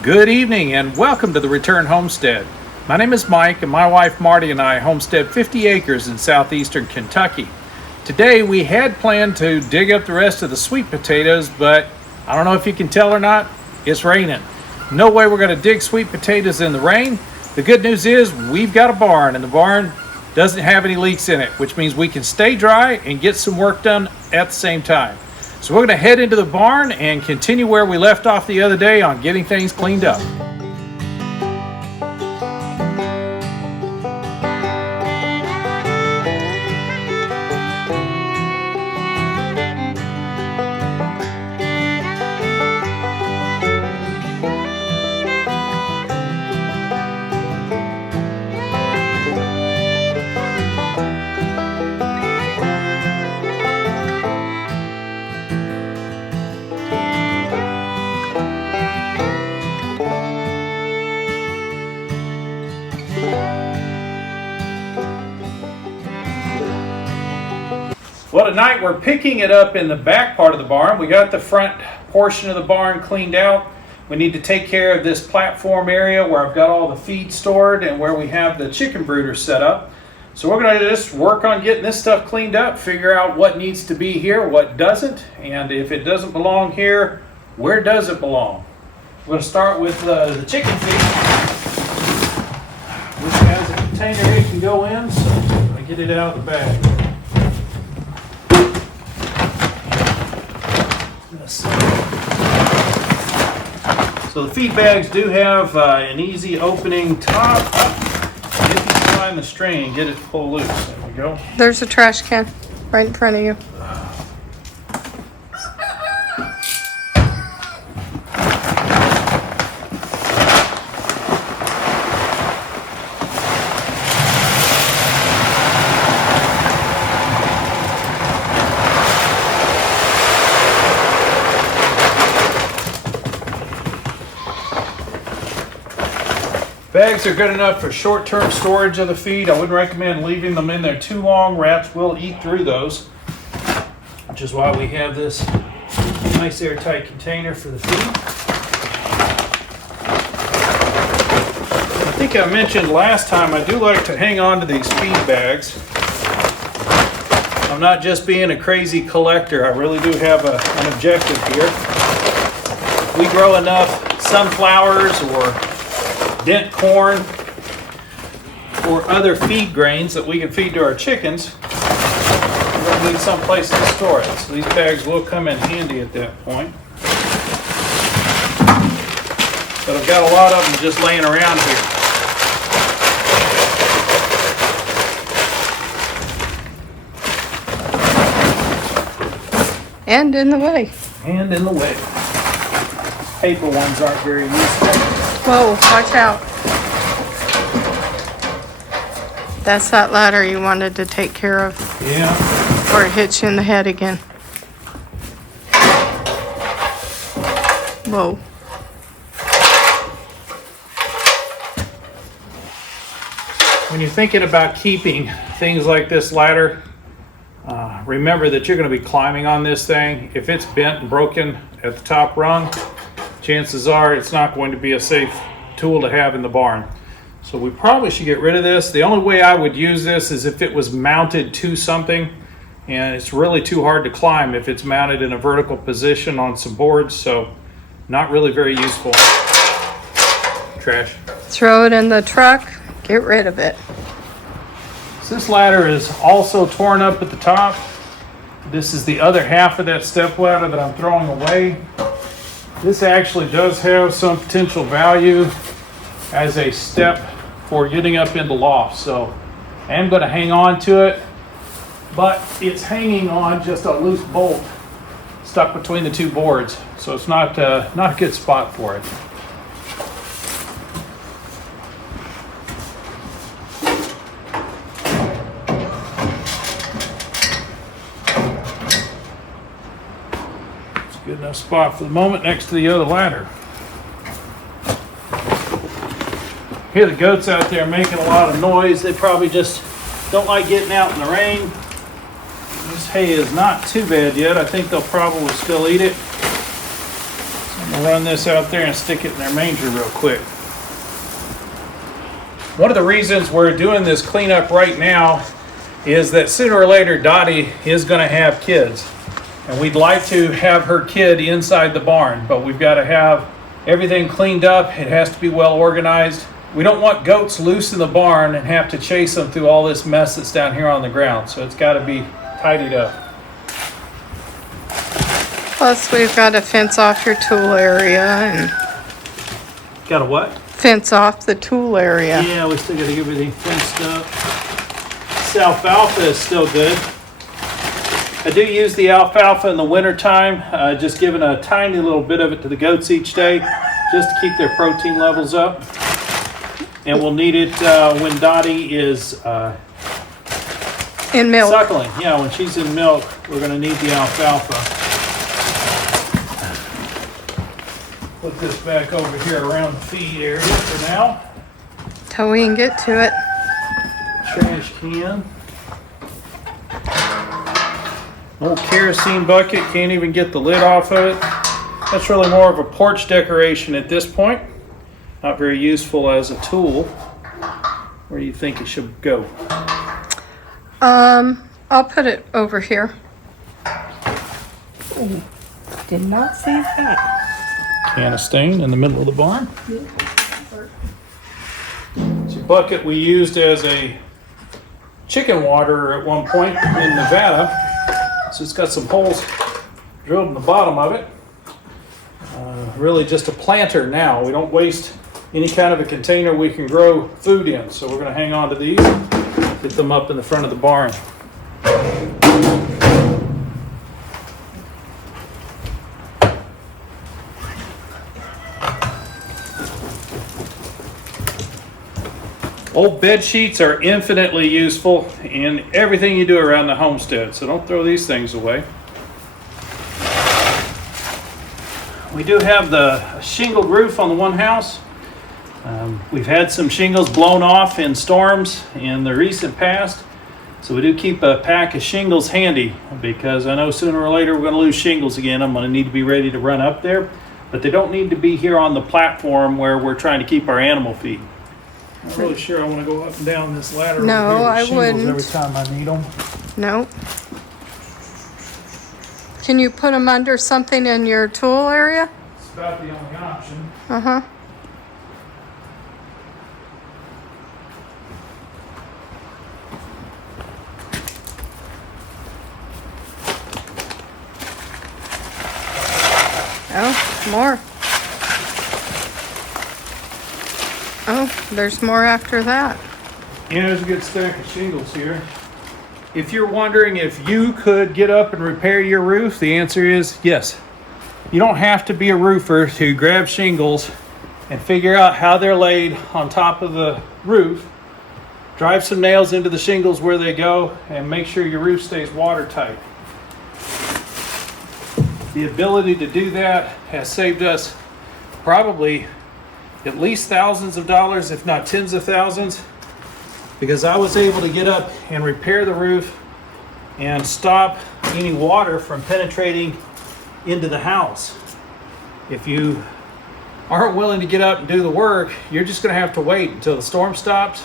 Good evening and welcome to the Return Homestead. My name is Mike and my wife Marty and I homestead 50 acres in southeastern Kentucky. Today we had planned to dig up the rest of the sweet potatoes, but I don't know if you can tell or not, it's raining. No way we're going to dig sweet potatoes in the rain. The good news is we've got a barn and the barn doesn't have any leaks in it, which means we can stay dry and get some work done at the same time. So we're going to head into the barn and continue where we left off the other day on getting things cleaned up. Well, tonight we're picking it up in the back part of the barn. We got the front portion of the barn cleaned out. We need to take care of this platform area where I've got all the feed stored and where we have the chicken brooder set up. So we're going to just work on getting this stuff cleaned up, figure out what needs to be here, what doesn't, and if it doesn't belong here, where does it belong? We're going to start with the chicken feed, which has a container it can go in, so I get it out of the bag. So the feed bags do have an easy opening top. If you can find the string, get it to pull loose. There we go. There's a trash can right in front of you. Bags are good enough for short-term storage of the feed. I wouldn't recommend leaving them in there too long. Rats will eat through those, which is why we have this nice airtight container for the feed. I think I mentioned last time I do like to hang on to these feed bags. I'm not just being a crazy collector. I really do have an objective here. We grow enough sunflowers or dent corn or other feed grains that we can feed to our chickens. We're going to need some place to store it. So these bags will come in handy at that point. But I've got a lot of them just laying around here. And in the way. And in the way. Paper ones aren't very useful. Whoa, watch out. That's that ladder you wanted to take care of. Yeah. Or it hits you in the head again. Whoa. When you're thinking about keeping things like this ladder, remember that you're going to be climbing on this thing. If it's bent and broken at the top rung, chances are it's not going to be a safe tool to have in the barn. So we probably should get rid of this. The only way I would use this is if it was mounted to something, and it's really too hard to climb if it's mounted in a vertical position on some boards, so not really very useful. Trash. Throw it in the truck, get rid of it. So this ladder is also torn up at the top. This is the other half of that step ladder that I'm throwing away. This actually does have some potential value as a step for getting up in the loft. So I am going to hang on to it, but it's hanging on just a loose bolt stuck between the two boards. So it's not a good spot for it. Good enough spot for the moment next to the other ladder. Hear the goats out there making a lot of noise. They probably just don't like getting out in the rain. This hay is not too bad yet. I think they'll probably still eat it. So I'm I'll run this out there and stick it in their manger real quick. One of the reasons we're doing this cleanup right now is that sooner or later Dottie is going to have kids. And we'd like to have her kid inside the barn, but we've got to have everything cleaned up. It has to be well organized. We don't want goats loose in the barn and have to chase them through all this mess that's down here on the ground. So it's got to be tidied up. Plus, we've got to fence off your tool area and Got a what? fence off the tool area. Yeah, we still got to get everything fenced up. This alfalfa is still good. I do use the alfalfa in the wintertime, just giving a tiny little bit of it to the goats each day, just to keep their protein levels up. And we'll need it when Dottie is In milk. suckling. Yeah, when she's in milk, we're going to need the alfalfa. Put this back over here around the feed area for now. Till we can get to it. Trash can. Old kerosene bucket, can't even get the lid off of it. That's really more of a porch decoration at this point. Not very useful as a tool. Where do you think it should go? I'll put it over here. Did not see that. Can of stain in the middle of the barn. It's a bucket we used as a chicken water at one point in Nevada. So it's got some holes drilled in the bottom of it. Really just a planter now. We don't waste any kind of a container we can grow food in. So we're going to hang on to these, get them up in the front of the barn. Old bed sheets are infinitely useful in everything you do around the homestead, so don't throw these things away. We do have the shingled roof on the one house. We've had some shingles blown off in storms in the recent past, so we do keep a pack of shingles handy because I know sooner or later we're going to lose shingles again. I'm going to need to be ready to run up there, but they don't need to be here on the platform where we're trying to keep our animal feed. I'm not really sure I want to go up and down this ladder. No, over here with I shingles wouldn't. Every time I need them. No. Can you put them under something in your tool area? It's about the only option. Uh-huh. Oh, more. Oh, there's more after that. Yeah, there's a good stack of shingles here. If you're wondering if you could get up and repair your roof, the answer is yes. You don't have to be a roofer to grab shingles and figure out how they're laid on top of the roof, drive some nails into the shingles where they go, and make sure your roof stays watertight. The ability to do that has saved us probably at least thousands of dollars, if not tens of thousands, because I was able to get up and repair the roof and stop any water from penetrating into the house. If you aren't willing to get up and do the work, you're just going to have to wait until the storm stops.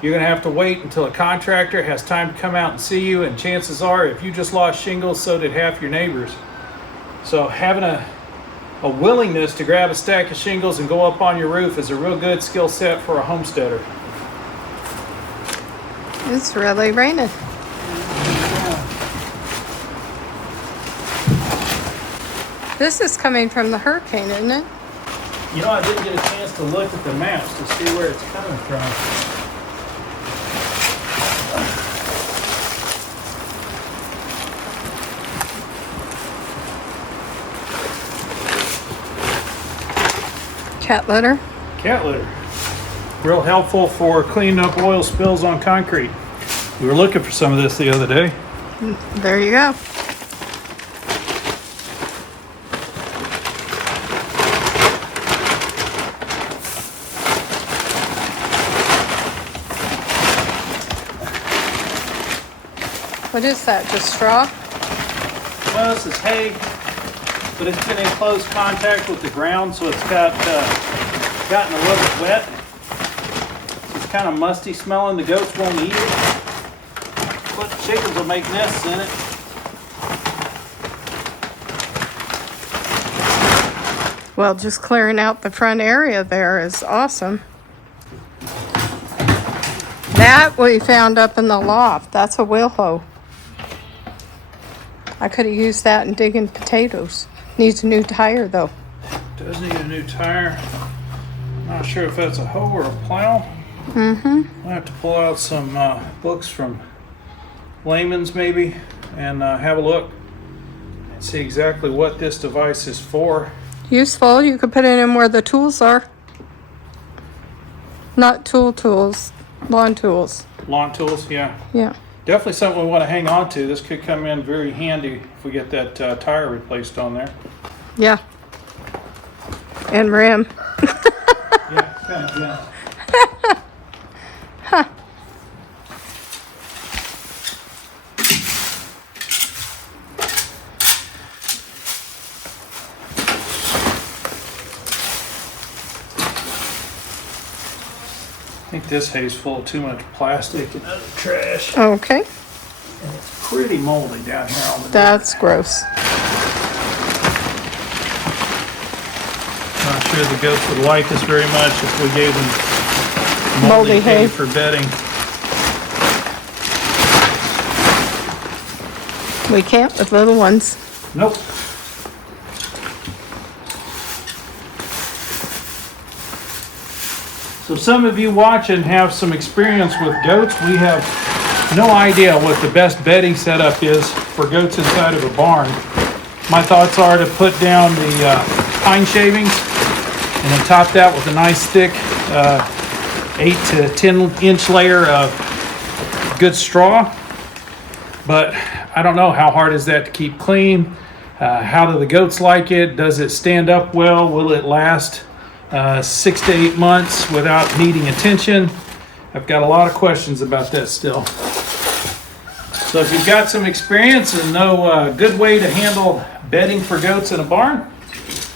You're going to have to wait until a contractor has time to come out and see you, and chances are if you just lost shingles, so did half your neighbors. So having a willingness to grab a stack of shingles and go up on your roof is a real good skill set for a homesteader. It's really raining. This is coming from the hurricane, isn't it? You know, I didn't get a chance to look at the maps to see where it's coming from. Cat litter. Cat litter. Real helpful for cleaning up oil spills on concrete. We were looking for some of this the other day. There you go. What is that, just straw? Well, this is hay. but it's been in close contact with the ground, so it's gotten a little bit wet. So it's kind of musty smelling. The goats won't eat it, but the chickens will make nests in it. Well, just clearing out the front area there is awesome. That we found up in the loft. That's a wheel hoe. I could have used that in digging potatoes. Needs a new tire though. Does need a new tire. Not sure if that's a hoe or a plow. Mm-hmm. I'll have to pull out some books from layman's maybe and have a look and see exactly what this device is for. Useful. You could put it in where the tools are. Not tools. Lawn tools. Lawn tools, yeah. Yeah. Definitely something we want to hang on to. This could come in very handy if we get that tire replaced on there. Yeah. And rim. Yeah, kind of, yeah. Huh. I think this hay's full of too much plastic and other trash. Okay. And it's pretty moldy down here on the That's gross. Not sure the goats would like us very much if we gave them Moldy hay. for bedding. We can't with little ones. Nope. So some of you watching have some experience with goats. We have no idea what the best bedding setup is for goats inside of a barn. My thoughts are to put down the pine shavings and then top that with a nice thick 8 to 10 inch layer of good straw. But I don't know, how hard is that to keep clean? How do the goats like it? Does it stand up well? Will it last 6 to 8 months without needing attention? I've got a lot of questions about that still. So if you've got some experience and know a good way to handle bedding for goats in a barn,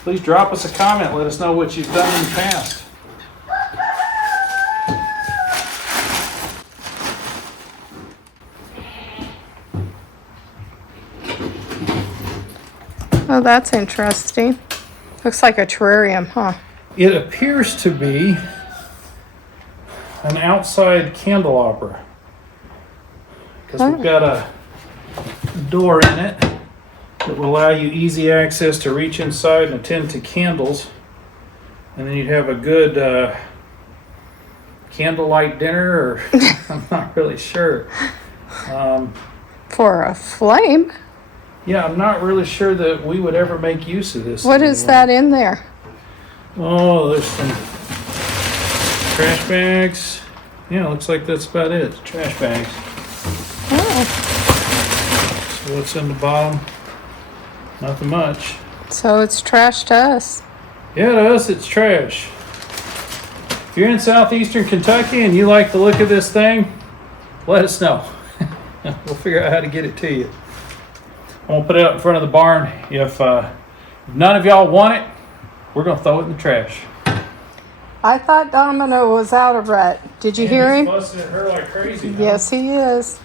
please drop us a comment. Let us know what you've done in the past. Oh, that's interesting. Looks like a terrarium, huh? It appears to be an outside candelabra because we've got a door in it that will allow you easy access to reach inside and attend to candles, and then you'd have a good candlelight dinner, or I'm not really sure. For a flame? Yeah, I'm not really sure that we would ever make use of this. What is that in there? Oh, there's some trash bags. Yeah, looks like that's about it. Trash bags. Oh, So what's in the bottom? Nothing much. so it's trash to us. Yeah, to us it's trash. If you're in Southeastern Kentucky and you like the look of this thing, let us know. We'll figure out how to get it to you. I'm gonna put it up in front of the barn. If none of y'all want it, we're gonna throw it in the trash. I thought Domino was out of rut. Did you hear him? He's fussing at her like crazy. Huh? Yes, he is.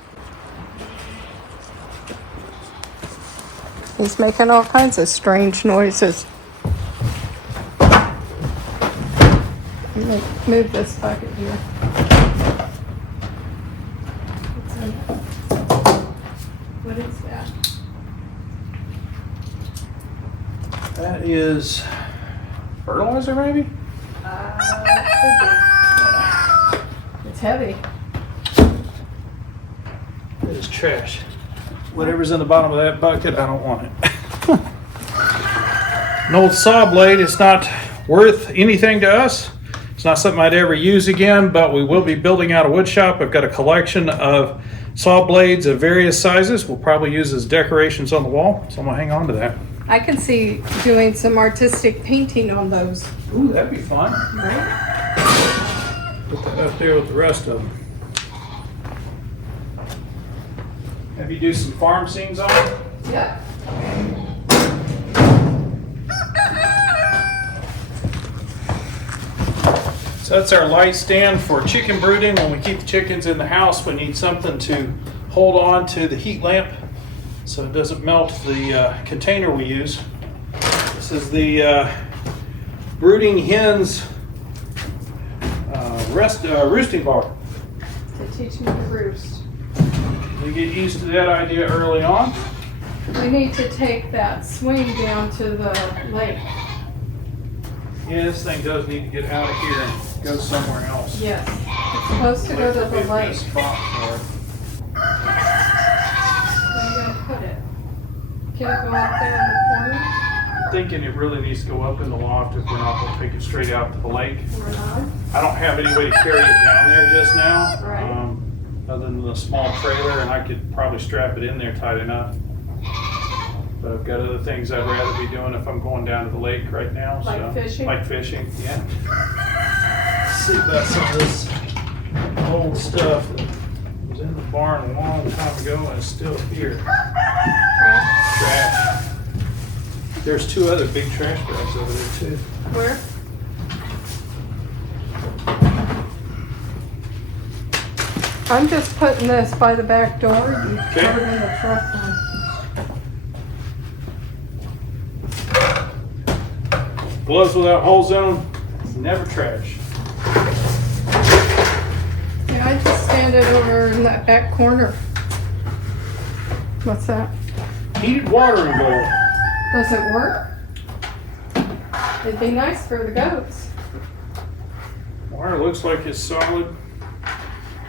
He's making all kinds of strange noises. Move this bucket here. What's in it? What is that? That is fertilizer, maybe? Could be. It's heavy. It is trash. Whatever's in the bottom of that bucket, I don't want it. An old saw blade is not worth anything to us. It's not something I'd ever use again, but we will be building out a wood shop. I've got a collection of saw blades of various sizes. We'll probably use as decorations on the wall, so I'm gonna hang on to that. I can see doing some artistic painting on those. Ooh, that'd be fun. Right? Put that up there with the rest of them. Have you do some farm scenes on it? Yeah. So that's our light stand for chicken brooding. When we keep the chickens in the house, we need something to hold on to the heat lamp so it doesn't melt the container we use. This is the brooding hens roosting bar. To teach them to roost. We get used to that idea early on. We need to take that swing down to the lake. Yeah, this thing does need to get out of here and go somewhere else. Yes, it's supposed to go to the lake. Spot for it. Where are you going to put it? Can it go up there in the corner I'm thinking it really needs to go up in the loft if we're not going to take it straight out to the lake. or not? I don't have any way to carry it down there just now, Right. other than the small trailer, and I could probably strap it in there tight enough. But I've got other things I'd rather be doing if I'm going down to the lake right now. Like so, fishing? Like fishing, yeah. Let's see about some of this old stuff that was in the barn a long time ago and is still here. Trash. There's two other big trash bags over there too. Where? I'm just putting this by the back door. You Okay. throw it in the truck then. Gloves without holes in them, never trash. Can I just stand it over in that back corner? What's that? Heated watering bowl. Does it work? It'd be nice for the goats. Wire looks like it's solid.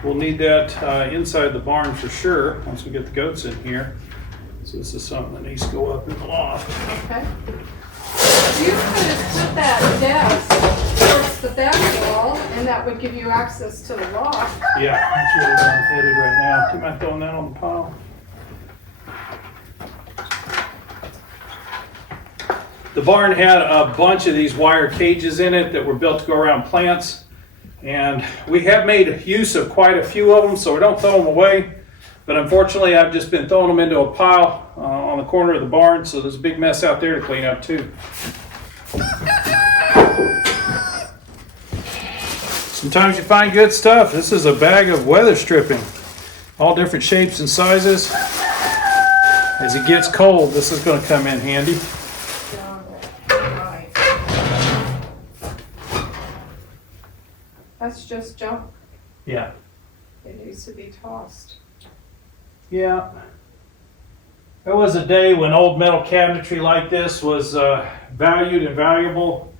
We'll need that inside the barn for sure once we get the goats in here. So this is something that needs to go up in the loft. Okay. You could put that desk towards the back wall, and that would give you access to the loft. Yeah, that's where I'm headed right now. Do you mind throwing that on the pile? The barn had a bunch of these wire cages in it that were built to go around plants. And we have made use of quite a few of them, so we don't throw them away. But unfortunately, I've just been throwing them into a pile on the corner of the barn, so there's a big mess out there to clean up too. Sometimes you find good stuff. This is a bag of weather stripping, all different shapes and sizes. As it gets cold, this is going to come in handy. That's just junk. Yeah. It needs to be tossed. Yeah. There was a day when old metal cabinetry like this was valued and valuable.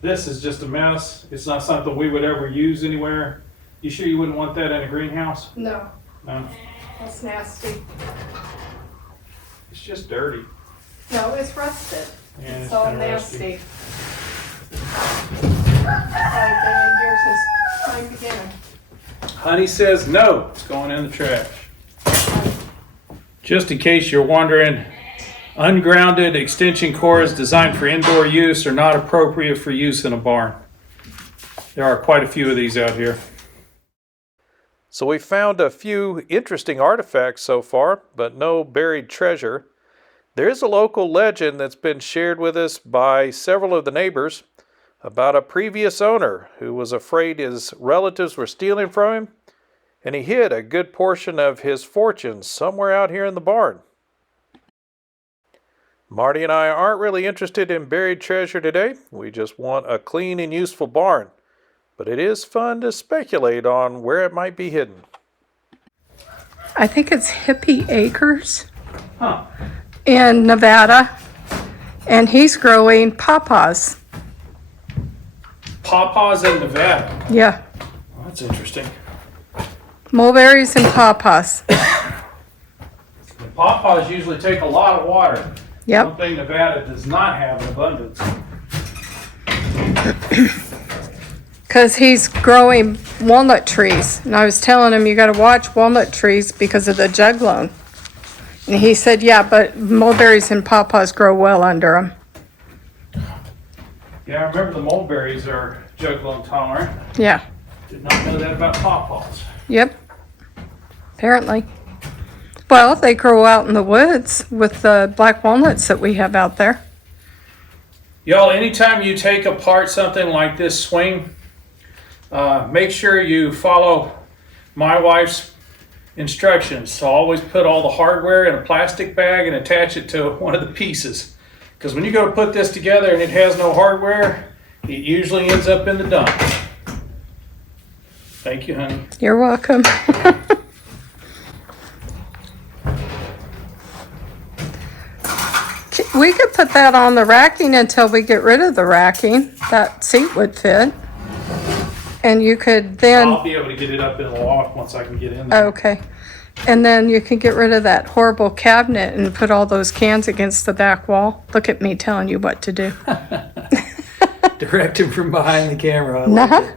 This is just a mess. It's not something we would ever use anywhere. You sure you wouldn't want that in a greenhouse? No, No. that's nasty. It's just dirty. No, it's rusted. And It's all kinda rusty. nasty. I've been in here since time began. Honey says no. It's going in the trash. Just in case you're wondering, ungrounded extension cords designed for indoor use are not appropriate for use in a barn. There are quite a few of these out here. So we found a few interesting artifacts so far, but no buried treasure. There is a local legend that's been shared with us by several of the neighbors about a previous owner who was afraid his relatives were stealing from him, and he hid a good portion of his fortune somewhere out here in the barn. Marty and I aren't really interested in buried treasure today. We just want a clean and useful barn. But it is fun to speculate on where it might be hidden. I think it's Hippie Acres Huh. in Nevada, and he's growing pawpaws. Pawpaws in Nevada. Yeah, Well, that's interesting. mulberries and pawpaws. The pawpaws usually take a lot of water. Yep. One thing Nevada does not have in abundance. Because he's growing walnut trees. And I was telling him, you got to watch walnut trees because of the juglone. And he said, yeah, but mulberries and pawpaws grow well under them. Yeah, I remember the mulberries are juglone tolerant. Yeah. Did not know that about pawpaws. Yep. Apparently. Well, they grow out in the woods with the black walnuts that we have out there. Y'all, anytime you take apart something like this swing, make sure you follow my wife's instructions. So always put all the hardware in a plastic bag and attach it to one of the pieces. Because when you go to put this together and it has no hardware, it usually ends up in the dump. Thank you, honey. You're welcome. We could put that on the racking until we get rid of the racking. That seat would fit. And you could then, I'll be able to get it up in the loft once I can get in there. okay. And then you can get rid of that horrible cabinet and put all those cans against the back wall. Look at me telling you what to do. Directed from behind the camera. I like Nah. it.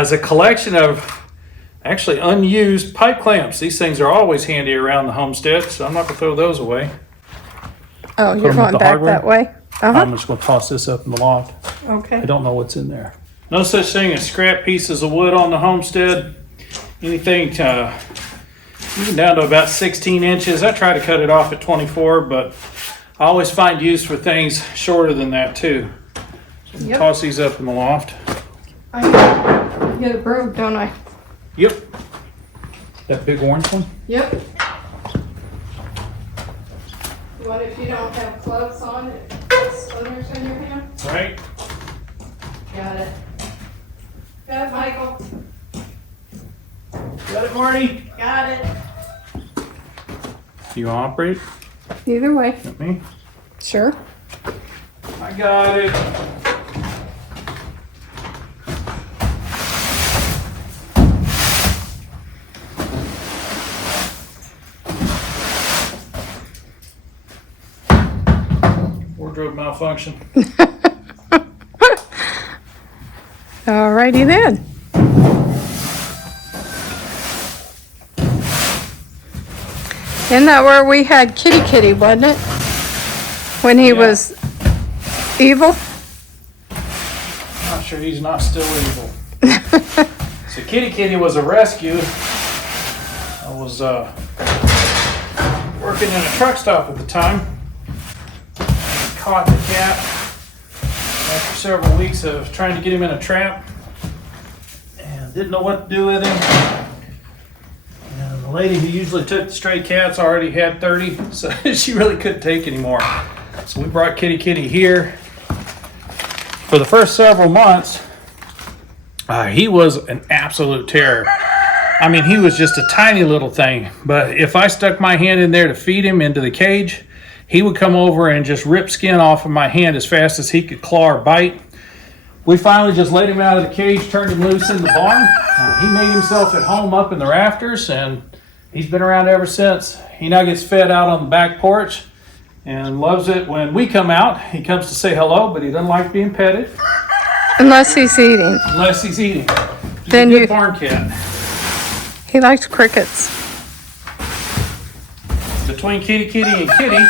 It's a collection of actually unused pipe clamps. These things are always handy around the homestead, so I'm not going to throw those away. Oh, you're them with going the back hardware? that way? I'm Uh-huh, just going to toss this up in the loft. I okay. don't know what's in there. No such thing as scrap pieces of wood on the homestead. Anything even down to about 16 inches. I try to cut it off at 24, but I always find use for things shorter than that too. So Yep. toss these up in the loft. I get a broom, don't I? Yep. That big orange one? Yep. What if you don't have gloves on and splinters in your hand? Right. Got it. Got it, Michael. Got it, Marty. Got it. You operate? Either way. Not me. Sure. I got it. Wardrobe malfunction. Alrighty then. Isn't that where we had Kitty, wasn't it? When he Yeah. was evil? Not sure he's not still evil. So Kitty was a rescue. I was working in a truck stop at the time. I caught the cat after several weeks of trying to get him in a trap and didn't know what to do with him. And the lady who usually took the stray cats already had 30, so she really couldn't take anymore. So we brought Kitty here. For the first several months, he was an absolute terror. I mean, he was just a tiny little thing, but if I stuck my hand in there to feed him into the cage, he would come over and just rip skin off of my hand as fast as he could claw or bite. We finally just let him out of the cage, turned him loose in the barn. He made himself at home up in the rafters, and he's been around ever since. He now gets fed out on the back porch and loves it when we come out. He comes to say hello, but he doesn't like being petted Unless he's eating. unless he's eating. He's Then a good you- barn cat. He likes crickets. Between Kitty and Kitty,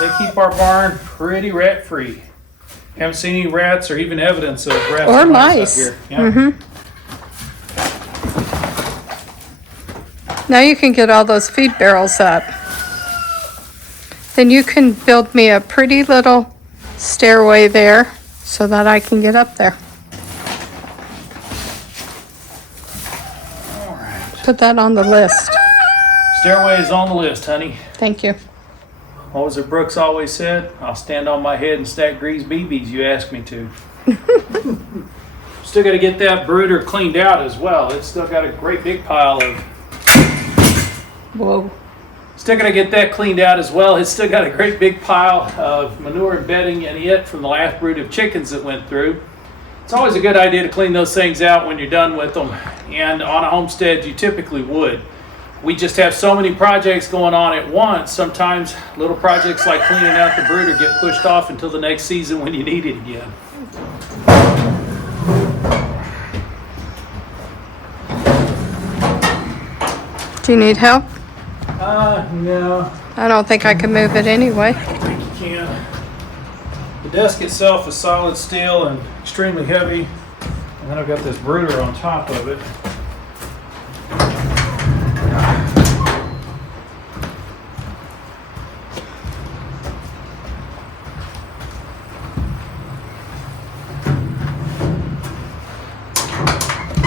they keep our barn pretty rat free. Haven't seen any rats or even evidence of rats Or mice mice. up here. Yeah. Now you can get all those feed barrels up. Then you can build me a pretty little stairway there so that I can get up there. All right. Put that on the list. Stairway is on the list, honey. Thank you. What was it Brooks always said? I'll stand on my head and stack greased BBs you ask me to. Still got to get that brooder cleaned out as well. It's still got a great big pile of... Whoa. Still got to get that cleaned out as well. It's still got a great big pile of manure and bedding in it from the last brood of chickens that went through. It's always a good idea to clean those things out when you're done with them. And on a homestead, you typically would. We just have so many projects going on at once. Sometimes little projects like cleaning out the brooder get pushed off until the next season when you need it again. Do you need help? No, I don't think I can move it anyway. I think you can. The desk itself is solid steel and extremely heavy. And then I've got this brooder on top of it.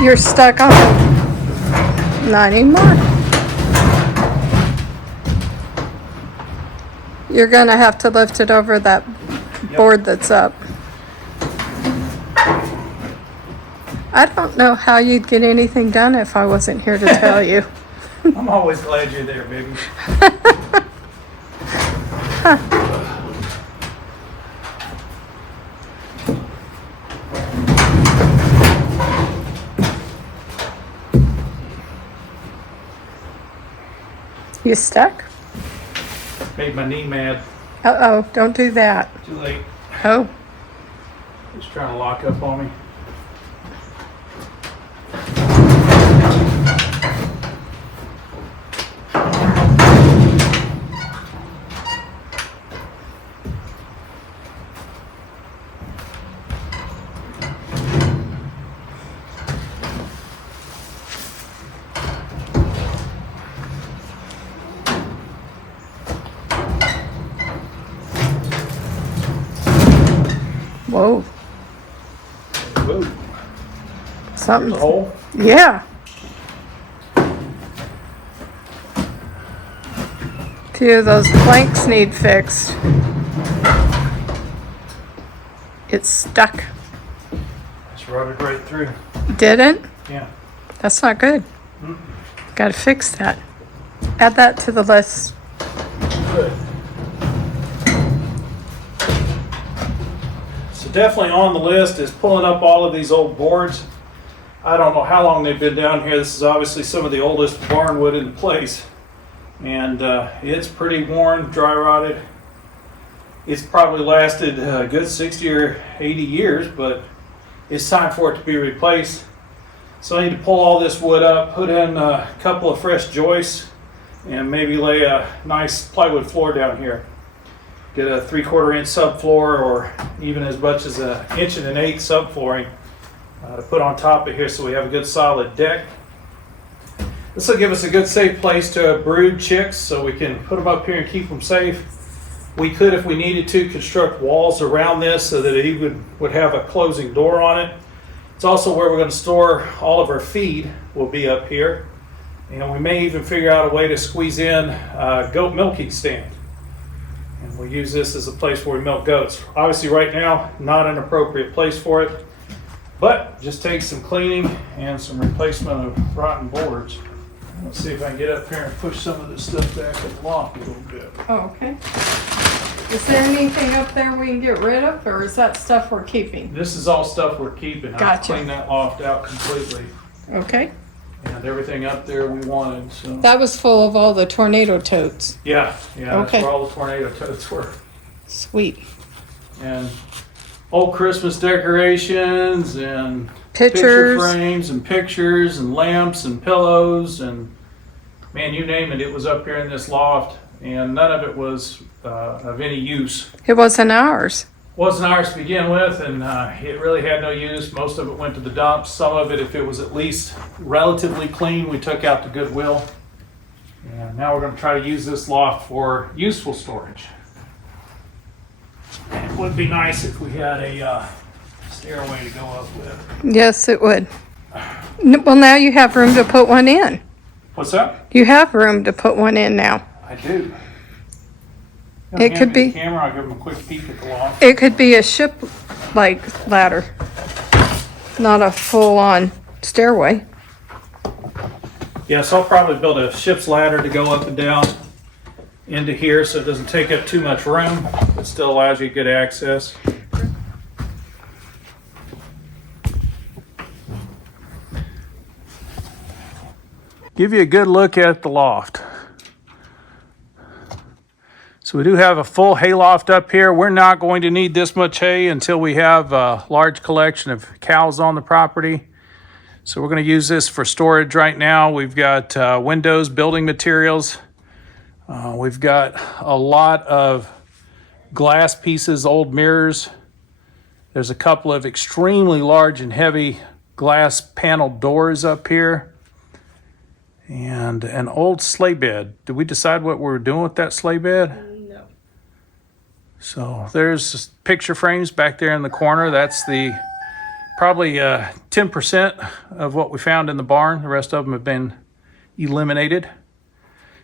You're stuck on it. Not anymore. You're gonna have to lift it over that board that's up. I don't know how you'd get anything done if I wasn't here to tell you. I'm always glad you're there, baby. You stuck? Made my knee mad. Uh-oh, don't do that. Too late. Oh, Just trying to lock up on me. whoa, Whoa. something. The hole. Yeah. Few of those planks need fixed. It's stuck. Just rotted right through. Didn't? Yeah. That's not good. Gotta fix that. Add that to the list. Good. So definitely on the list is pulling up all of these old boards. I don't know how long they've been down here. This is obviously some of the oldest barn wood in place. And it's pretty worn, dry rotted. It's probably lasted a good 60 or 80 years, but it's time for it to be replaced. So I need to pull all this wood up, put in a couple of fresh joists, and maybe lay a nice plywood floor down here. Get a 3/4 inch subfloor, or even as much as an 1 1/8 subflooring to put on top of here so we have a good solid deck. This will give us a good safe place to brood chicks so we can put them up here and keep them safe. We could, if we needed to, construct walls around this so that it even would have a closing door on it. It's also where we're going to store all of our feed will be up here. And we may even figure out a way to squeeze in a goat milking stand. And we'll use this as a place where we milk goats. Obviously right now, not an appropriate place for it, but just takes some cleaning and some replacement of rotten boards. Let's see if I can get up here and push some of this stuff back in the loft a little bit. Oh, okay. Is there anything up there we can get rid of, or is that stuff we're keeping? This is all stuff we're keeping. I've Gotcha. cleaned that loft out completely. Okay. And everything up there we wanted, so. That was full of all the tornado totes. Yeah, that's Okay. where all the tornado totes were. Sweet. And old Christmas decorations and picture Pictures. frames and pictures and lamps and pillows and, man, you name it, it was up here in this loft, and none of it was of any use. It wasn't ours. Wasn't ours to begin with, and it really had no use. Most of it went to the dumps. Some of it, if it was at least relatively clean, we took out to Goodwill. And now we're going to try to use this loft for useful storage. And it would be nice if we had a stairway to go up with. Yes, it would. Well, now you have room to put one in. What's that? You have room to put one in now. I do. It could be- Camera. I'll give them a quick peek at the loft. It could be a ship-like ladder, not a full-on stairway. Yeah, so I'll probably build a ship's ladder to go up and down into here so it doesn't take up too much room, but still allows you good access. Give you a good look at the loft. So we do have a full hay loft up here. We're not going to need this much hay until we have a large collection of cows on the property. So we're going to use this for storage right now. We've got windows, building materials. We've got a lot of glass pieces, old mirrors. There's a couple of extremely large and heavy glass paneled doors up here. And an old sleigh bed. Did we decide what we were doing with that sleigh bed? No. So there's picture frames back there in the corner. That's the probably 10% of what we found in the barn. The rest of them have been eliminated.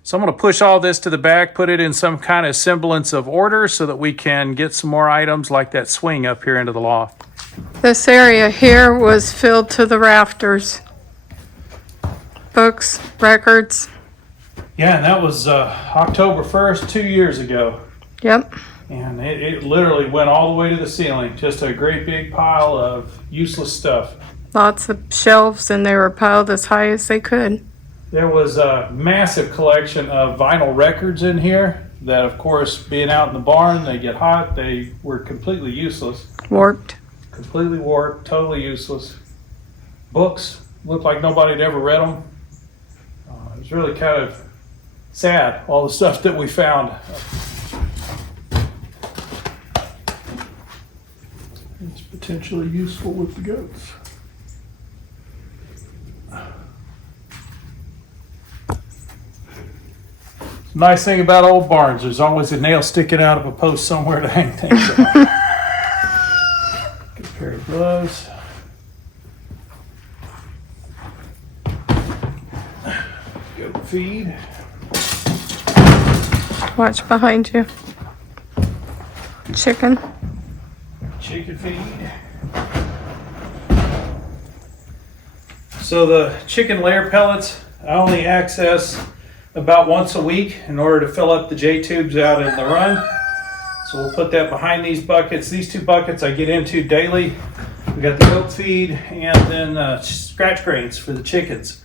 So I'm going to push all this to the back, put it in some kind of semblance of order so that we can get some more items like that swing up here into the loft. This area here was filled to the rafters. Books, records. Yeah, and that was October 1st, 2 years ago. Yep. And it literally went all the way to the ceiling. Just a great big pile of useless stuff. Lots of shelves, and they were piled as high as they could. There was a massive collection of vinyl records in here that, of course, being out in the barn, they get hot. They were completely useless. Warped. Completely warped, totally useless. Books, looked like nobody had ever read them. It was really kind of sad, all the stuff that we found. It's potentially useful with the goats. Nice thing about old barns, there's always a nail sticking out of a post somewhere to hang things on. Good pair of gloves. Goat feed. Watch behind you. Chicken. Chicken feed. So the chicken layer pellets, I only access about once a week in order to fill up the J-tubes out in the run. So we'll put that behind these buckets. These two buckets I get into daily. We got the goat feed and then scratch grains for the chickens.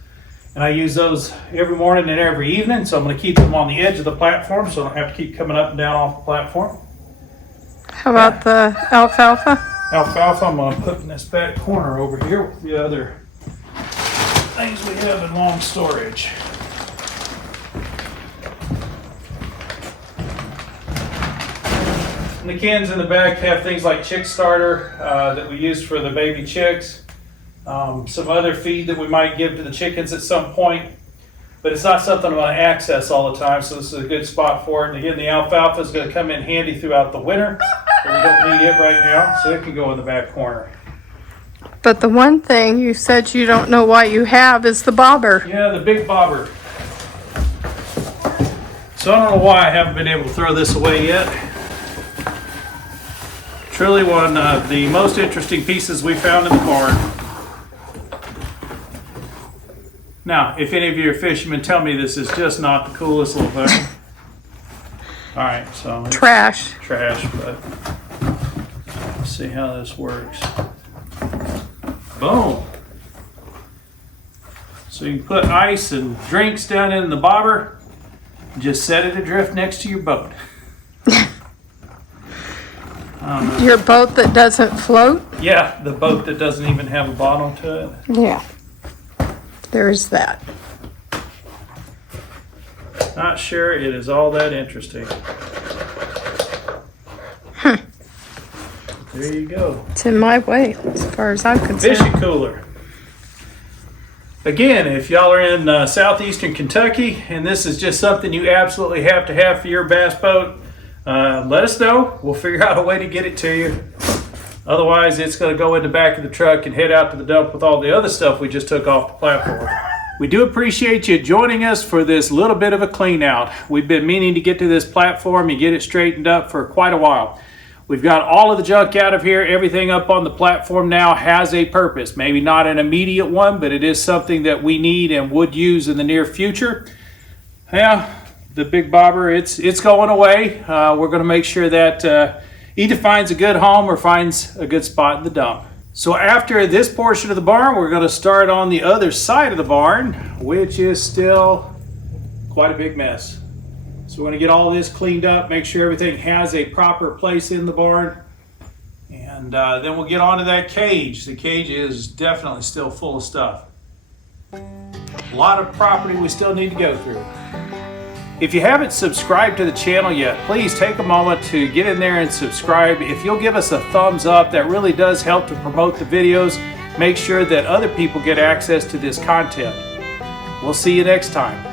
And I use those every morning and every evening. So I'm going to keep them on the edge of the platform so I don't have to keep coming up and down off the platform. How about the alfalfa? Alfalfa, I'm going to put in this back corner over here with the other things we have in long storage. And the cans in the back have things like chick starter that we use for the baby chicks. Some other feed that we might give to the chickens at some point. But it's not something I'm going to access all the time, so this is a good spot for it. And again, the alfalfa is going to come in handy throughout the winter. But we don't need it right now, so it can go in the back corner. But the one thing you said you don't know why you have is the bobber. Yeah, the big bobber. So I don't know why I haven't been able to throw this away yet. Truly one of the most interesting pieces we found in the barn. Now, if any of you are fishermen, tell me this is just not the coolest little thing. All right, so it's Trash. trash, but let's see how this works. Boom. So you can put ice and drinks down in the bobber, just set it adrift next to your boat. Your boat that doesn't float? Yeah, the boat that doesn't even have a bottom to it. Yeah. There's that. Not sure it is all that interesting. There you go. It's in my way, as far as I'm concerned. Fishing cooler. Again, if y'all are in Southeastern Kentucky and this is just something you absolutely have to have for your bass boat, let us know. We'll figure out a way to get it to you. Otherwise, it's going to go in the back of the truck and head out to the dump with all the other stuff we just took off the platform. We do appreciate you joining us for this little bit of a clean out. We've been meaning to get to this platform and get it straightened up for quite a while. We've got all of the junk out of here. Everything up on the platform now has a purpose. Maybe not an immediate one, but it is something that we need and would use in the near future. Yeah, the big bobber, it's going away. We're going to make sure that either finds a good home or finds a good spot in the dump. So after this portion of the barn, we're going to start on the other side of the barn, which is still quite a big mess. So we're going to get all this cleaned up, make sure everything has a proper place in the barn. And then we'll get onto that cage. The cage is definitely still full of stuff. A lot of property we still need to go through. If you haven't subscribed to the channel yet, please take a moment to get in there and subscribe. If you'll give us a thumbs up, that really does help to promote the videos. Make sure that other people get access to this content. We'll see you next time.